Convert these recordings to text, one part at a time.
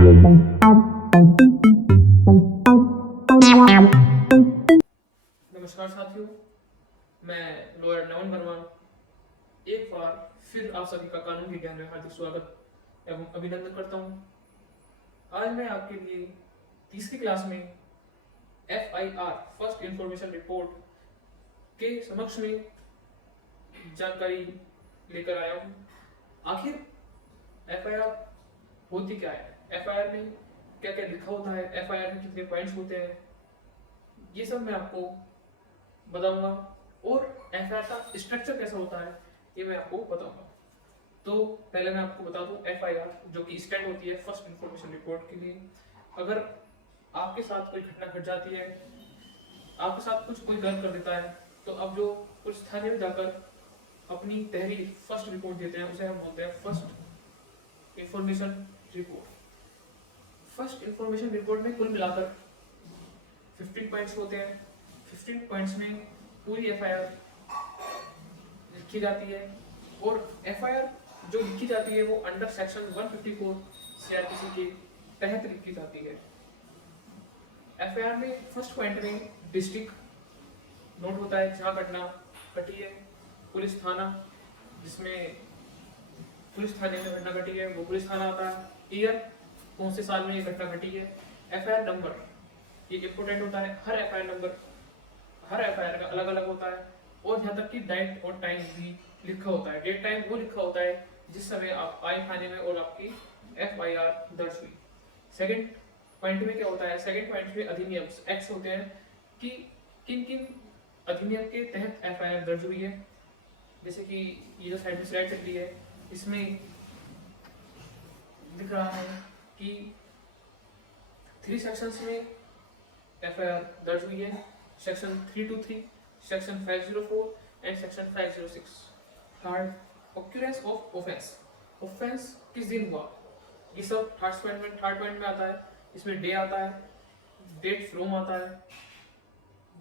नमस्कार साथियों, मैं लॉयर नवन वर्मा एक बार फिर आप सभी का कानून विज्ञान में हार्दिक स्वागत एवं अभिनंदन करता हूं। आज मैं आपके लिए तीसरी क्लास में FIR फर्स्ट इंफॉर्मेशन रिपोर्ट के समक्ष में जानकारी लेकर आया हूं। आखिर FIR होती क्या है, FIR में क्या क्या लिखा होता है, FIR में कितने पॉइंट्स होते हैं, ये सब मैं आपको बताऊंगा। और FIR का स्ट्रक्चर कैसा होता है ये मैं आपको बताऊंगा। तो पहले मैं आपको बता दूं FIR जो कि स्टैंड होती है फर्स्ट इंफॉर्मेशन रिपोर्ट के लिए। अगर आपके साथ कोई घटना घट जाती है, आपके साथ कुछ कोई गलत कर देता है, तो अब जो पुलिस थाने में जाकर अपनी तहरीर फर्स्ट रिपोर्ट देते हैं उसे हम बोलते हैं first information report. First information report में कुल मिलाकर 15 पॉइंट्स होते हैं। 15 पॉइंट्स में पूरी FIR लिखी जाती है और FIR जो लिखी जाती है वो अंडर सेक्शन 154 CRPC के तहत लिखी जाती है। FIR में फर्स्ट पॉइंट में डिस्ट्रिक्ट नोट होता है जहाँ घटना घटी है, पुलिस थाना जिसमें पुलिस थाने में घटना घटी है वो पुलिस थाना आता है, ईयर कौन से साल में ये घटना घटी है, FIR नंबर ये इंपोर्टेंट होता है। हर FIR का अलग अलग होता है और यहाँ तक कि डेट और टाइम भी लिखा होता है। डेट टाइम वो लिखा होता है जिस समय आप आए थाने में और आपकी FIR दर्ज हुई। सेकंड पॉइंट में क्या होता है, सेकंड पॉइंट में अधिनियम एक्ट्स होते हैं कि किन किन अधिनियम के तहत FIR दर्ज हुई है। जैसे कि ये जो साइड में स्लाइड चल रही है इसमें दिख रहा है कि 3 सेक्शंस में FIR दर्ज हुई है, section 323, section 504 and section 506। Third occurrence of offence, offence किस दिन हुआ ये सब थर्ड पॉइंट में आता है। इसमें डे आता है, डेट फ्रॉम आता है,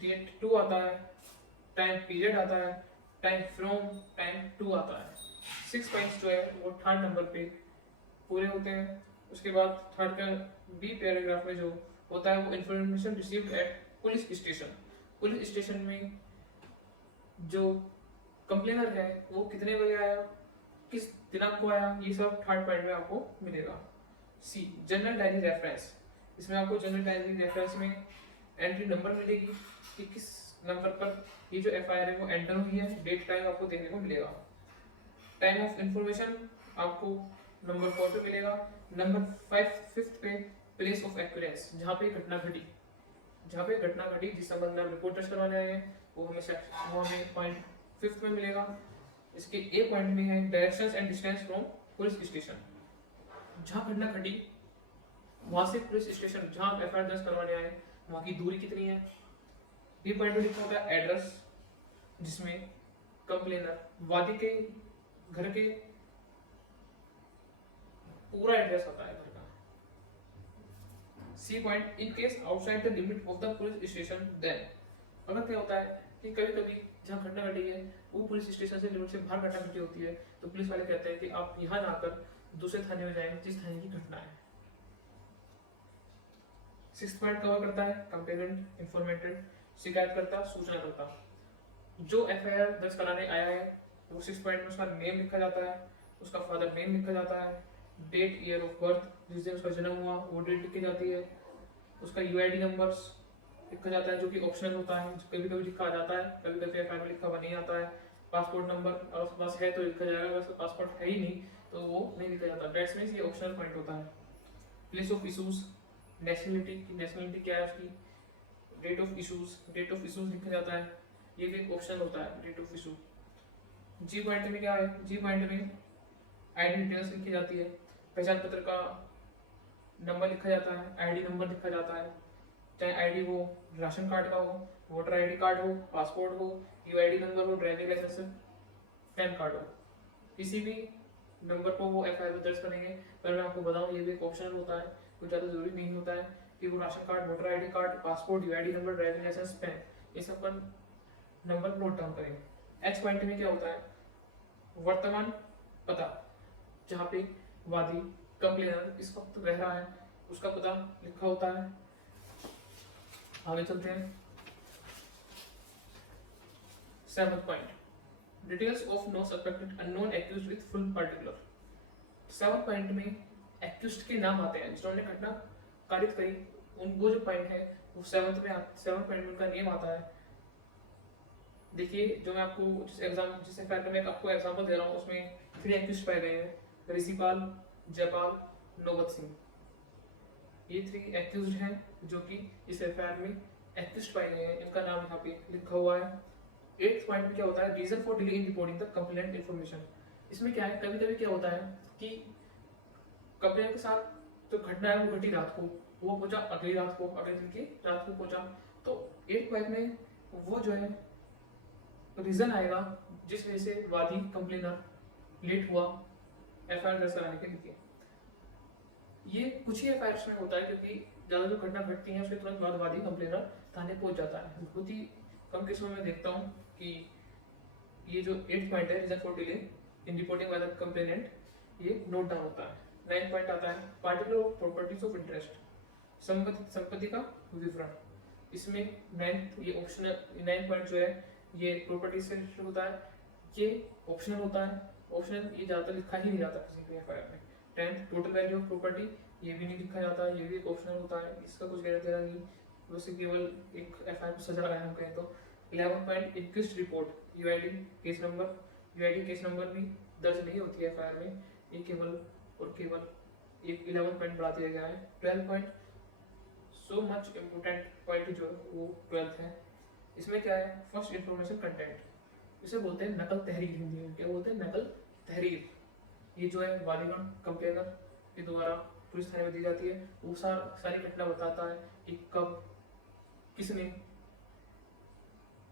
डेट टू आता है, टाइम पीरियड आता है, टाइम फ्रॉम, टाइम टू आता है। 6 पॉइंट्स जो है वो थर्ड नंबर पे पूरे होते हैं। उसके बाद थर्ड का बी पैराग्राफ में जो होता है वो information received at police station. Police station में जो कंप्लेनर है वो कितने बजे आया, किस दिनांक को आया, ये सब थर्ड पॉइंट में आपको मिलेगा। सी जनरल डायरी रेफरेंस, इसमें आपको जनरल डायरी रेफरेंस में एंट्री नंबर मिलेगी कि किस नंबर पर ये जो FIR है वो एंटर हुई है, डेट टाइम आपको देखने को मिलेगा। टाइम ऑफ इंफॉर्मेशन आपको नंबर 4 पे मिलेगा। नंबर 5 पे प्लेस ऑफ एक्यूरेंस, जहाँ पे घटना घटी जिस संबंध में हम रिपोर्ट दर्ज करवाने आए हैं वो हमें पॉइंट 5 में मिलेगा। इसके ए पॉइंट में है directions and distance from police station, जहाँ घटना घटी वहां से पुलिस स्टेशन जहाँ FIR दर्ज करवाने आए वहां की दूरी कितनी है। बी पॉइंट में लिखा होता है एड्रेस, जिसमें कंप्लेनर वादी के घर के पूरा एड्रेस होता है घर का। C point in case outside the limit of the police station then, अगर क्या होता है कि कभी कभी जहाँ घटना घटी है वो पुलिस स्टेशन से लिमिट से बाहर घटना घटी होती है तो पुलिस वाले कहते हैं कि आप यहाँ जाकर दूसरे थाने में जाएं जिस थाने की घटना है। 6 पॉइंट कवर करता है कंप्लेनेंट, इंफॉर्मेटेड, शिकायतकर्ता, सूचनाकर्ता। जो FIR दर्ज कराने आया है वो 6 पॉइंट में उसका नेम लिखा जाता है, उसका फादर नेम लिखा जाता है, डेट ईयर ऑफ बर्थ जिस दिन उसका जन्म हुआ वो डेट लिखी जाती है, उसका UID नंबर्स लिखा जाता है जो कि ऑप्शनल होता है, कभी कभी लिखा जाता है, कभी कभी FIR में लिखा हुआ नहीं आता है। पासपोर्ट नंबर अगर उसके पास है तो लिखा जाएगा, अगर पासपोर्ट है ही नहीं तो वो नहीं लिखा जाता। दैट्स मींस ये ऑप्शनल पॉइंट होता है। प्लेस ऑफ इशूज, नेशनलिटी क्या है उसकी, डेट ऑफ इशूज लिखा जाता है, ये भी एक ऑप्शन होता है date of issue. G point में क्या है, जी पॉइंट में आईडी डिटेल्स लिखी जाती है, पहचान पत्र का नंबर लिखा जाता है, आईडी नंबर लिखा जाता है, चाहे आईडी वो राशन कार्ड का हो, वोटर आईडी कार्ड हो, पासपोर्ट हो, यूआईडी नंबर हो, ड्राइविंग लाइसेंस, पैन कार्ड हो, किसी भी नंबर को वो FIR में दर्ज करेंगे। पर मैं आपको बताऊं ये भी एक ऑप्शनल होता है, कोई ज़्यादा जरूरी नहीं होता है कि वो ration card, voter ID card, passport, UID number, driving licence, PAN ये सब पर नंबर नोट डाउन करें। एच पॉइंट में क्या होता है, वर्तमान पता जहाँ पे वादी कंप्लेनर इस वक्त रह रहा है उसका पता लिखा होता है। आगे चलते हैं। 7th point, details of no suspected unknown accused with full particular. 7th point में एक्यूज्ड के नाम आते हैं जिन्होंने घटना कारित करी, उन वो जो पॉइंट है वो 7th पॉइंट में उनका नेम आता है। देखिए जो मैं आपको जिस एफआईआर का मैं आपको एग्जांपल दे रहा हूँ उसमें 3 एक्यूज्ड पाए गए हैं, ऋषिपाल, जयपाल, नौबत सिंह। ये 3 एक्यूज्ड हैं जो कि इस एफआईआर में एक्यूज्ड पाए गए हैं, इनका नाम यहाँ पे लिखा हुआ है। 8th पॉइंट में क्या होता है, reason for delay in reporting the complaint information. इसमें क्या है, कभी कभी क्या होता है कि कंप्लेंट के साथ जो घटना है वो घटी रात को, वो पहुंचा अगली रात को, अगले दिन की रात को पहुंचा। तो 8th पॉइंट में वो जो है रीजन आएगा जिस वजह से वादी कंप्लेनर लेट हुआ एफआईआर दर्ज कराने के लिए। ये कुछ ही एफआईआर में होता है क्योंकि ज्यादा जो घटना घटती है उसके तुरंत बाद वादी कंप्लेनर थाने पहुंच जाता है। बहुत ही कम केसों में देखता हूँ कि ये जो 8th पॉइंट है, reason for delay in reporting by the complainant, ये नोट डाउन होता है। 9th पॉइंट आता है particular of properties of interest, संपत्ति का विवरण। इसमें 9th पॉइंट जो है ये प्रॉपर्टी से रिलेटेड होता है, ये ऑप्शनल होता है। ऑप्शनल ये ज्यादातर लिखा ही नहीं जाता किसी भी एफआईआर में। 10th total value of property, ये भी नहीं लिखा जाता, ये भी एक ऑप्शनल होता है, इसका कुछ गैर देना नहीं, वैसे केवल एक एफआईआर को सजा रहा है हम कहें तो। 11th point inquest report, UID case number भी दर्ज नहीं होती है एफआईआर में, ये केवल और केवल एक 11th पॉइंट बढ़ा दिया गया है। 12th point so much important point जो वो 12th है। इसमें क्या है, फर्स्ट इंफॉर्मेशन कंटेंट, इसे बोलते हैं नकल तहरीर, हिंदी में क्या बोलते हैं, नकल तहरीर। ये जो है वादीगण कंप्लेनर के द्वारा पुलिस थाने में दी जाती है, वो सारी घटना बताता है कि कब किसने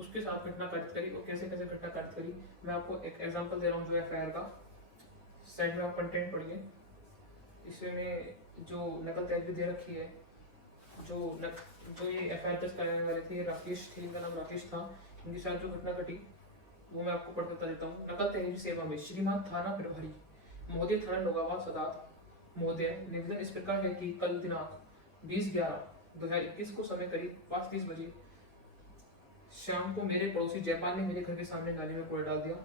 उसके साथ घटना कारित करी और कैसे कैसे घटना कारित करी। मैं आपको एक एग्जांपल दे रहा हूँ जो एफआईआर का, साइड में आप कंटेंट पढ़िए। इसमें जो नकल तहरीर दे रखी है, जो ये एफआईआर दर्ज कराने वाले थे राकेश थे, इनका नाम राकेश था, इनके साथ जो घटना घटी वो मैं आपको पढ़ बता देता हूँ। नकल तहरीर सेवा में श्रीमान थाना प्रभारी महोदय थाना लोगावाल सदात महोदय, निवेदन इस प्रकार है कि कल दिनांक 20/11/2021 को समय करीब 5:30 बजे शाम को मेरे पड़ोसी जयपाल ने मेरे घर के सामने नाली में कूड़ा डाल दिया।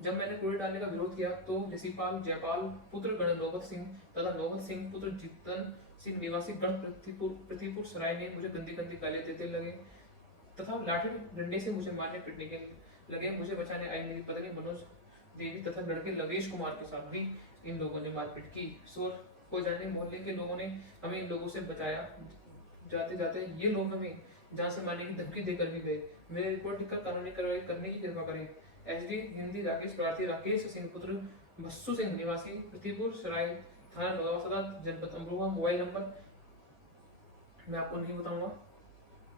जब मैंने कूड़े डालने का विरोध किया तो ऋषिपाल, जयपाल पुत्र गण नौबत सिंह तथा नौबत सिंह पुत्र जीतन सिंह निवासी गण प्रतिपुर सराय ने मुझे गंदी गंदी गालियां देते लगे तथा लाठी डंडे से मुझे मारने पीटने के लगे। मुझे बचाने आई मेरी पत्नी मनोज देवी तथा लड़के लवेश कुमार के साथ भी इन लोगों ने मारपीट की। शोर हो जाने मोहल्ले के लोगों ने हमें इन लोगों से बचाया। जाते जाते ये लोग हमें जान से मारने की धमकी देकर भी गए। मेरे रिपोर्ट लिखकर कानूनी कार्रवाई करने की कृपा करें। एसडी हिंदी राकेश प्रार्थी राकेश सिंह पुत्र भस्सू सिंह निवासी प्रतिपुर सराय थाना नवासदा जनपद अमरोहा। मोबाइल नंबर मैं आपको नहीं बताऊंगा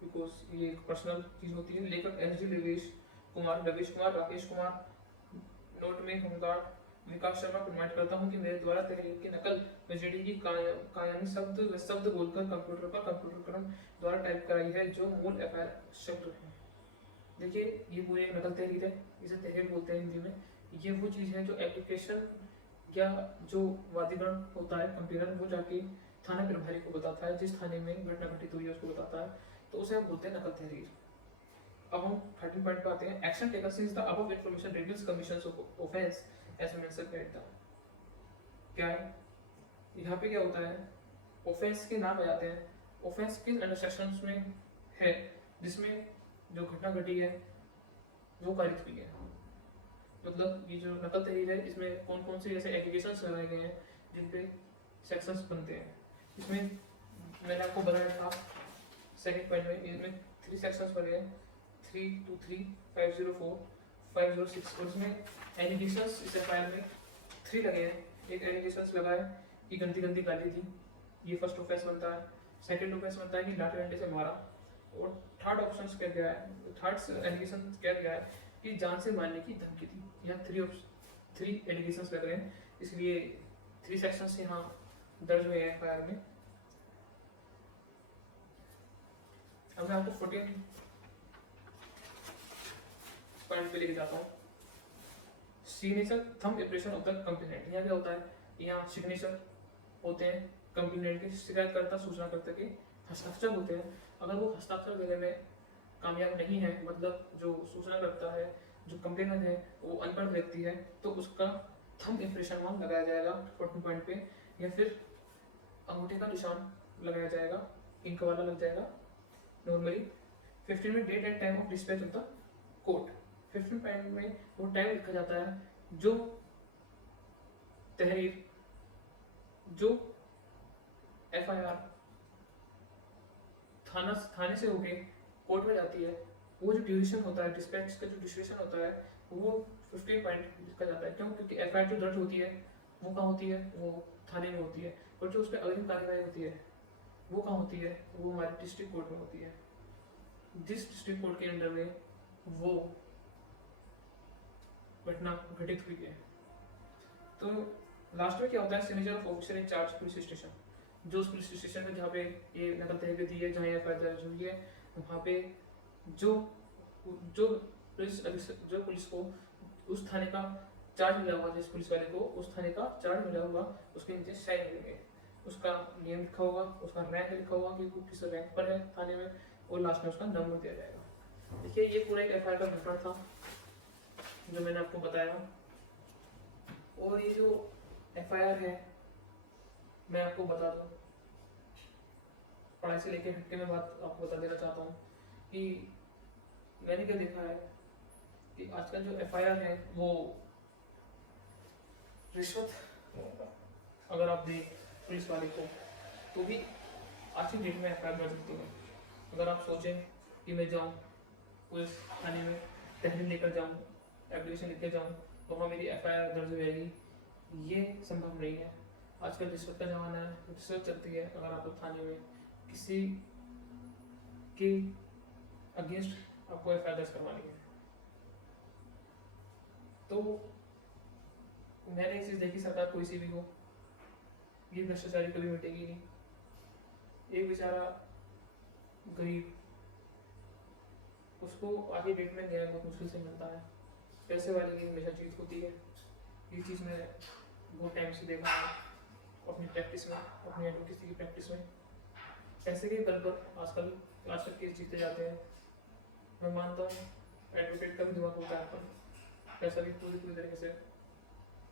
बिकॉज ये एक पर्सनल चीज होती है। लेखक एसडी लवेश कुमार, राकेश कुमार। नोट में होमगार्ड विकास शर्मा प्रमाणित करता हूं कि मेरे द्वारा तहरीर की नकल मेजोरिटी की कायमी शब्द बोलकर कंप्यूटर क्रम द्वारा टाइप कराई है जो मूल एफआईआर शब्द है। देखिए ये पूरी एक नकल तहरीर है, इसे तहरीर बोलते हैं हिंदी में। ये वो चीज है जो एप्लीकेशन या जो वादीगण होता है कंप्लेनर, वो जाके थाना प्रभारी को बताता है, जिस थाने में घटना घटित हुई है उसको बताता है, तो उसे हम बोलते हैं नकल तहरीर। अब हम 13 पॉइंट पे आते हैं। Action taken since the above information reveals commissions of offence as mentioned at the. क्या है यहाँ पे, क्या होता है, ऑफेंस के नाम आ जाते हैं। ऑफेंस किस अंडर सेक्शंस में है जिसमें जो घटना घटी है वो कारित हुई है। मतलब ये जो नकल तहरीर है इसमें कौन कौन से ऐसे एलिगेशंस लगाए गए हैं जिन पे सेक्शंस बनते हैं। इसमें मैंने आपको बताया था सेकंड पॉइंट में, इसमें 3 सेक्शंस बने हैं, 323, 504, 506। और इसमें एलिगेशंस इस एफआईआर में 3 लगे हैं। एक एलिगेशंस लगा है कि गंदी गंदी गाली दी, ये फर्स्ट ऑफेंस बनता है। सेकंड ऑफेंस बनता है कि लाठी डंडे से मारा। और थर्ड ऑप्शन क्या गया है, थर्ड एलिगेशन क्या गया है कि जान से मारने की धमकी दी। यहाँ 3 एलिगेशंस लग रहे हैं, इसलिए 3 सेक्शंस यहाँ दर्ज हुए हैं एफआईआर में। अब मैं आपको 14 पॉइंट पे लेके जाता हूँ। Signature thumb impression of the complainant. यहाँ क्या होता है, यहाँ सिग्नेचर होते हैं कंप्लेंट के, शिकायतकर्ता सूचनाकर्ता के हस्ताक्षर होते हैं। अगर वो हस्ताक्षर देने में कामयाब नहीं है, मतलब जो सूचनाकर्ता है, जो कंप्लेनर है वो अनपढ़ व्यक्ति है, तो उसका थंब इम्प्रेशन वहाँ लगाया जाएगा 14 पॉइंट पे, या फिर अंगूठे का निशान लगाया जाएगा, इंक वाला लग जाएगा नॉर्मली। 15 में date and time of dispatch of the court. 15 point में वो टाइम लिखा जाता है जो तहरीर, जो FIR थाने से होके कोर्ट में जाती है, वो जो ड्यूरेशन होता है, डिस्पैच का जो ड्यूरेशन होता है, वो 15 पॉइंट लिखा जाता है। क्यों? क्योंकि FIR जो दर्ज होती है वो कहाँ होती है? वो थाने में होती है, और जो उस पर अग्रिम कार्यवाही होती है वो कहाँ होती है? वो हमारे डिस्ट्रिक्ट कोर्ट में होती है। जिस डिस्ट्रिक्ट कोर्ट के अंडर में वो घटना घटित हुई है। तो लास्ट में क्या होता है? Signature of officer in charge police station. जो उस पुलिस स्टेशन में जहाँ पे ये नकल तहरीर दी है, जहाँ FIR दर्ज हुई है, वहाँ पे जो जो पुलिस को उस थाने का चार्ज मिला हुआ, जिस पुलिस वाले को उस थाने का चार्ज मिला हुआ, उसके नीचे साइन मिलेंगे, उसका नेम लिखा होगा, उसका रैंक लिखा होगा कि वो किस रैंक पर है थाने में, और लास्ट में उसका नंबर दिया जाएगा। देखिए ये पूरा एक FIR का घटना था जो मैंने आपको बताया। और ये जो FIR है, मैं आपको बता दूं, पढ़ाई से लेकर हटके मैं बात आपको बता देना चाहता हूँ कि मैंने क्या देखा है कि आजकल जो FIR है वो रिश्वत अगर आप दें पुलिस वाले को, तो भी आज की डेट में FIR कर सकती है। अगर आप सोचें कि मैं जाऊँ पुलिस थाने में, तहरीर लेकर जाऊँ, एप्लीकेशन लिख के जाऊँ, तो वहाँ मेरी FIR दर्ज हो जाएगी, ये संभव नहीं है। आजकल रिश्वत का ज़माना है, रिश्वत चलती है। अगर आपको थाने में किसी के अगेंस्ट आपको FIR दर्ज करवानी है, तो मैंने ये चीज़ देखी, सरकार कोई सी भी हो, ये भ्रष्टाचारी कभी मिटेगी नहीं। एक बेचारा गरीब, उसको आगे डेट में न्याय बहुत मुश्किल से मिलता है, पैसे वाले की हमेशा जीत होती है। ये चीज़ मैं बहुत टाइम से देखा है अपनी प्रैक्टिस में, अपनी एडवोकेसी की प्रैक्टिस में। पैसे के बल पर आजकल केस जीते जाते हैं। मैं मानता हूँ एडवोकेट का भी दिमाग होता है, पर पैसा भी पूरी तरीके से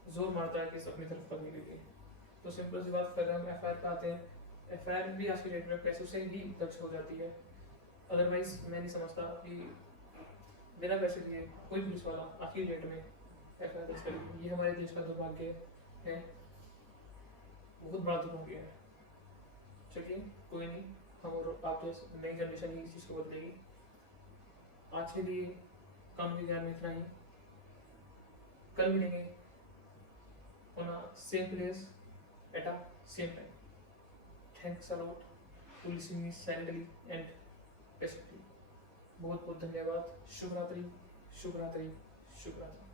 जोर मारता है केस अपनी तरफ करने के लिए। तो सिंपल सी बात, फिर हम FIR पे आते हैं। FIR भी आज की डेट में पैसों से ही दर्ज हो जाती है। अदरवाइज मैं नहीं समझता कि बिना पैसे दिए कोई पुलिस वाला आज की डेट में FIR दर्ज करेगी। ये हमारे देश का दुर्भाग्य है, बहुत बड़ा दुर्भाग्य है। चलिए कोई नहीं, हम और आप जैसे नई जनरेशन ही इस चीज़ को बदलेगी। आज के लिए कानून विज्ञान में इतना ही। कल मिलेंगे on a same place at a same time. Thanks a lot to listening me silently and patiently. बहुत बहुत धन्यवाद। शुभ रात्रि, शुभ रात्रि, शुभ रात्रि।